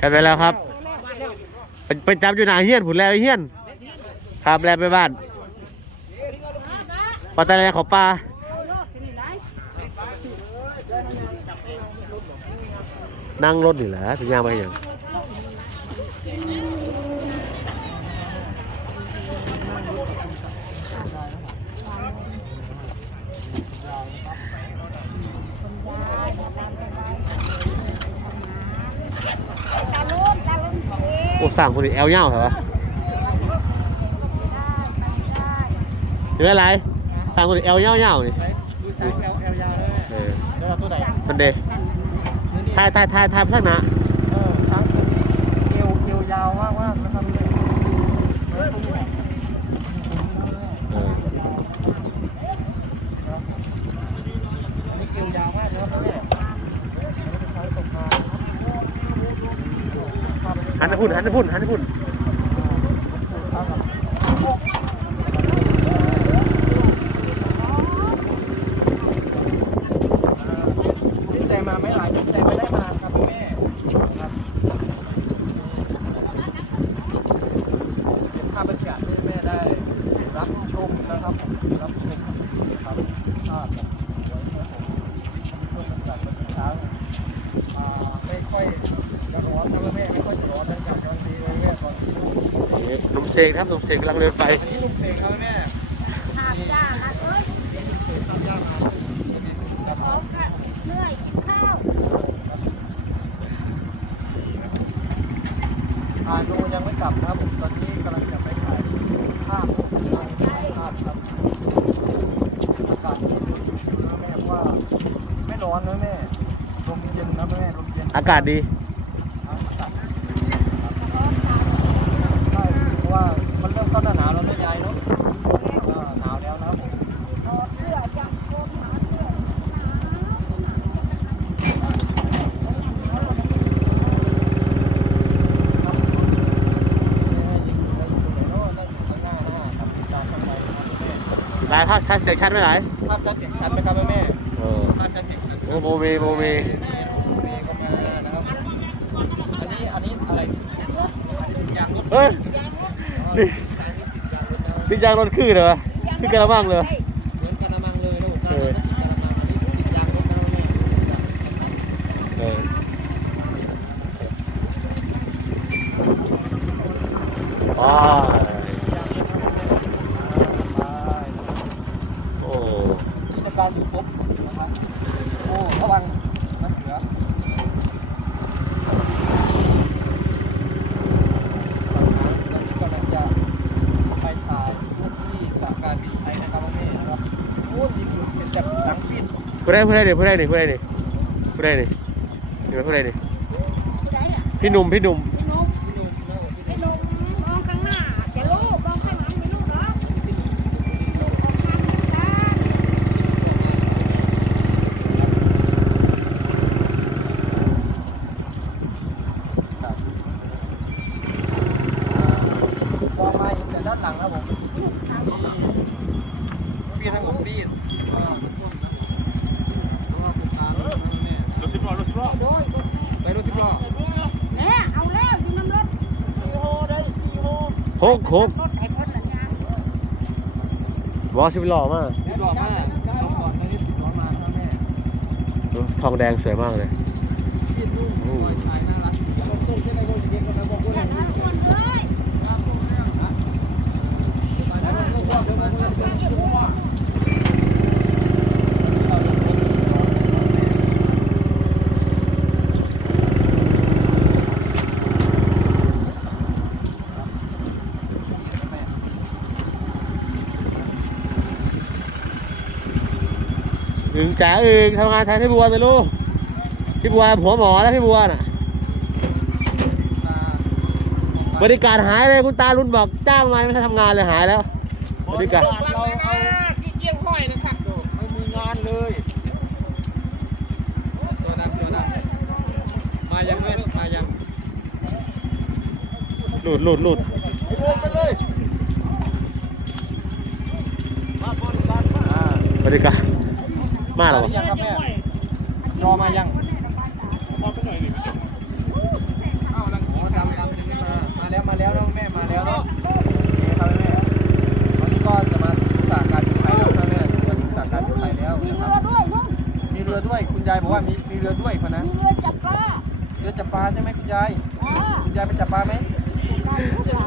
กันไปแล้วครับไปไปจับอยู่หนาเฮียนผุนแล้วเฮียนครับแล้วไปบ้านปลาตะแลเขาปลานั่งรถนี่แหละถึงยางไปอย่าง สั่งคนนี้แอลเง่าเหรอเห็นอะไรสั่งคนนี้แอลเง่าเง่านี่เออมันเดถ่ายถ่ายถ่ายถ่ายไปทางหน้า เอวเอวยาวมากมากนะครับเนี่ย เออ นี่เอวยาวมากเลยครับแม่ หันไปพุ่นหันไปพุ่นหันไปพุ่นใจมาไม่หลายใจมาครับแม่ครับเป็นภาพบรรยากาศที่แม่ได้รับชมนะครับผมรับชมครับภาพแบบสวยนะครับผมช่วงบรรยากาศตอนเช้าอ่าไม่ค่อยจะร้อนนะแม่ไม่ค่อยจะร้อนนะจากตอนนี้เลยแม่ตอนนี้ นี่นมเชงครับนมเชงกำลังเดินไปอันนี้ลุงเสกครับแม่หาจ้าละเอ้ยเสกตามย่ามาเขาค่ะเหนื่อยกินข้าวอ่าดูยังไม่กลับนะครับผมตอนนี้กำลังจะไปถ่ายภาพภาพครับอากาศเย็นๆนะแม่ว่าไม่ร้อนนะแม่ลมเย็นนะแม่ลมเย็นอากาศดี อากาศใช่เพราะว่า มันเริ่มเข้นหนาวแล้วแม่ยายเนาะหนาวแล้วนะครับผมถอดเสื้าถ้าหลายภาคชัดเสียงชัดไหมไหลายภาพชัดเสียงชัดไหมครับแม่เออภาพชัดเสียงชัดโอ้โมเมโมเมเมย์ก็มานะครับ อันนี้ อันนี้อะไร อันนี้ยางรถเฮ้ย นี่พี่ยางรถขึ้นเหรอขึ้นกระมังเลยเหมือนกระมังเลยลูกกระมังอันนี้ติดยางรถนะแม่เออว้ายโอ้กิจการอยู่ครบนะครับโอ้ระวังนะเสือตอนนี้กำลังจะไปถ่ายรูปที่กับการบินไทยนะครับแม่นะครับโอ้ยิงหลุดเสร็จจากหลังสิ้น ผู้ใดผู้ใดนี่ผู้ใดนี่ผู้ใดนี่ผู้ใดนี่เดี๋ยวผู้ใดนี่พี่หนุ่มพี่หนุ่ม ไอ้นม พี่หนุ่มนะ ไอ้นมมองข้างหน้าจะลูกมองข้างหลังไม่ลูกเหรอลูกของทางกัน มองมาเห็นแต่ด้านหลังครับผมพี่ทั้งผมพี่ก็ช่วงนะเพราะว่าผมทางรถแม่ รถสิ บล้อรถสิบล้อโดยไปรถสิบล้อแม่เอาแล้วอยู่น้ำรถสี่โฮได้สี่โฮโคกโคกรถไอ้คนละยางวอสิบล้อมากสิบล้อมากเราก่อนตอนนี้สิบล้อมาครับแม่ทองแดงสวยมากเลย พี่ลูกชายน่ารักแล้วก็ส่งที่ในโรงเรียนคนนั้นบอกว่า แม่ อะไร ทั้งคนเลย อึงจ๋าอึงทำงานแทนพี่บัวไหมลูกพี่บัวหัวหมอแล้วพี่บัวน่ะ บริการหายเลยคุณตาลุนบอกจ้างมาไม่ใช่ทำงานเลยหายแล้ว บริการเราเอาที่เกี้ยงห้อยนะครับไม่มีงานเลยตัวดำตัวดำมายังไม่มายังหลุดหลุดหลุดไปเลยมาบริการมาบริการ มาแล้วยังครับแม่รอมายังเเอ้าลังขอจำจำนี้มามาแล้วมาแล้วน้องแม่มาแล้วเนาะนี่ครับแม่ตอนนี้ก็จะมาศึกษาการอยู่ไทยแล้วนะแม่เริ่มศึกษาการอยู่ไทยแล้วมีนะคเรืรัอบด้วยลุงมีเรือด้วยคุณยายบอกว่ามีมีเรือด้วยคนนะมีเรือจับปลาเรือจับปลาใช่ไหมคุณยายอ่าคุณยายไปจับปลาไหม ได้ทุกอย่าง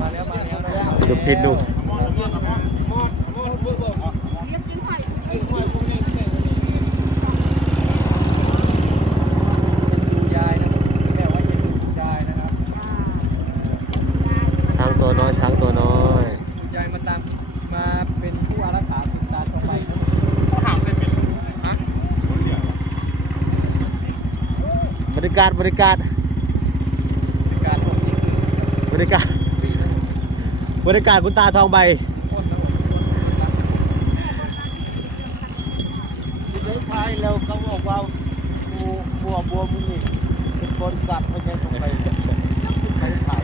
มาแล้วมาแล้วนะ ดูพินดู คุณยายนะครับแม่ว่าเป็นคุณยายนะ ครับช้างตัวน้อยช้างตัวน้อยยายมาตามมาเป็นผู้อารักขาสินตาต่อไปเขาถามเป็นเป็นฮะบริการบริการเป็นการบริการ บริการคุณตาทองใบโอนนะผมที่ได้ท้ายแล้วเขาบอกว่าบัวบัวบัวมึงนี่เป็นคนกลับไม่ใช่ตรงไปใช้ถ่าย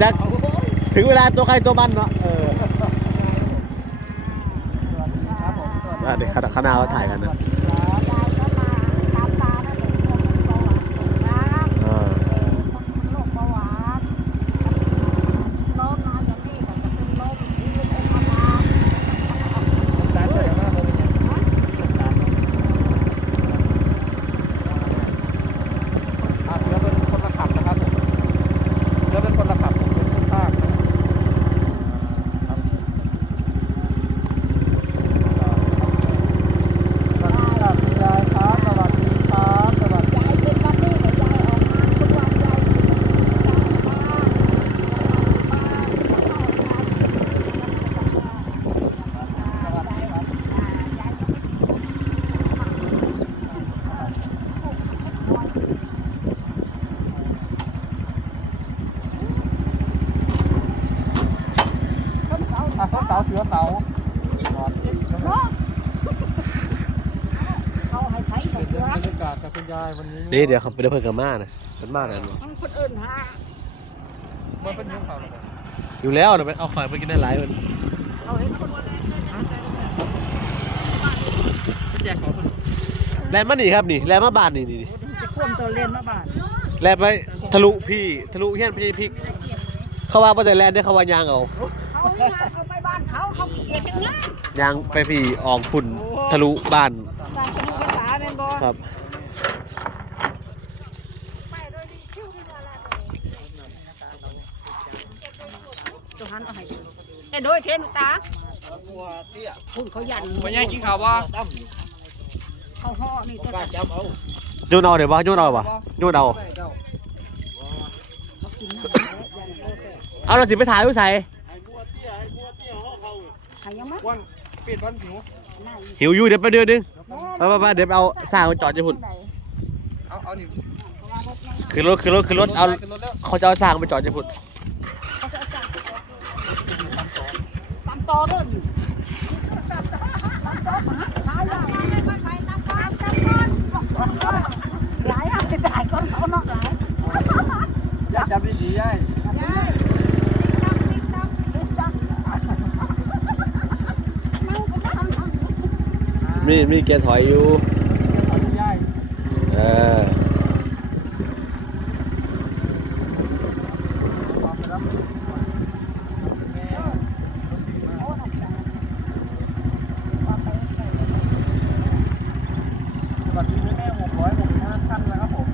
จะถึงเวลาตัวใครตัวมันเนาะเออเดี๋ยวคณะคณะเขาถ่ายกันนะ ยายก็มาตามตาแล้วเป็นคนเบาหวานสูงนะ อ่า คนโรคเบาหวานล้มมาอย่างนี้ก็จะเป็นลมนี่เป็นธรรมดา ร้านเจ๋งมากเลยเนี่ยอะเรือเป็นคนละขับนะครับผมเรือเป็นคนละขับผมเป็นคนภาคนะครับ สวัสดีครับคุณยายครับสวัสดีครับสวัสดี ยายเป็นวันนี้แต่ยายออกงานทุกวันยายเป็นยายมา อะต้น เสาเสือเสาจอดเป็นเนาะเขาให้ใช้หมดบรเลยรยากาศกับคุณยายวันนี้นี่เดี๋ยวเขาไปเดินเพิ่นกับมานะเป็นมากเลยมันคนอื่นหามันเป็นเรื่องเขาเลยอยู่แล้วเดี๋ยวไปเอาข่อยไปกินได้หลายมันเขาเห็นคนเป็นแยกของคุณแลนด์มานี่ครับนี่แลนด์มาบ้านนี่นี่นี่จะควมตัวเล่นมาบ้านแลนด์ไปทะลุพี่ทะลุเฮียนพี่พริก เขาว่าบ่ได้แลนด์ได้อเขาว่ายางเอาเขาเนี่ยเขาไป บ้านเขาเขาเกลียดจังเลยยางไปพี่ออกฝุ่นทะลุบ้านการจะมีภาษาแม่นบ่ครับไปโดยดีคิวที่ว่าละตัวหันเอาให้ดูเอ้โดยเทนตาบัวเตี้ยคุณเขายันไปย่างกินข้าวว่าตั้มเขาห่อนี่ก็ตัวกล้าจับเอาโยนเอาเดี๋ยวบ่โยนเอาบ่โยนเอาเอาเราสิไปถ่ายผู้ใส่ ให้บัวเตี้ยให้บัวเตี้ยห่อ เขาใครยังมั้วันปิดวันผิวน่าอีกหิวอยู่เดี๋ยวไปเดือนนึงไปไปไปเดี๋ยวเอาสร้างมาจอดจะพุ่นเอาเอานี่คือรถคือรถคือรถเอาขึ้นรถแล้วเขาจะเอาสร้างไปจอดจะพุ่นตามต่อเด้อนี่หาอย่างไม่ไปไปตามก่อนตามก่อนหลายอะหลายคนเขาเนาะหลายย่าจับดีๆย่าย ยายติ๊กต๊อกติ๊กต๊อกติ๊กต๊อกนั่งก็ทำทำมีมีเกียร์ถอยอยู่ย่ายเออความรับแม่โอ้หนักจังสวัสดีแม่หกร้อยหกสิบห้าท่านแล้วครับผม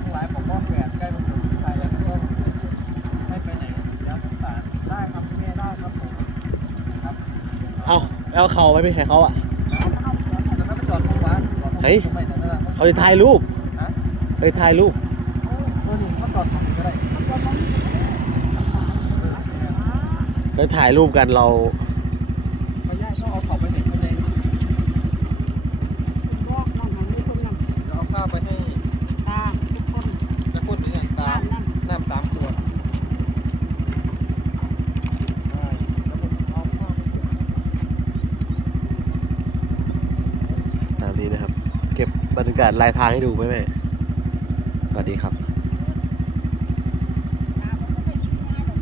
ทั้งหลายผมก็แฝดใกล้วันหยุดไทยแล้วก็ไม่ไปไหนเดี๋ยวสงสารได้ครับแม่ได้ครับผมครับเอาเอาเข่าไปไม่ให้เขาอะ ฮ้ยตรงไหนนั่นแหละเขาจะถ่ายรูปฮะไปถ่ายรูปเออหนึ่งเขาจอดตรงนี้ก็ได้ไปถ่ายรูปกันเรา ไม่ยากต้องเอาของไปเด็กเขาเลยเดี๋ยวเอาข้าวไปให้จะพูดถึงอย่างตามน้ำสามขวดได้แล้วผมเอาข้าวไปเก็บ ตามนี้นะครับ เก็บ บรรยากาศลายทางให้ดูไหมแม่ สวัสดีครับ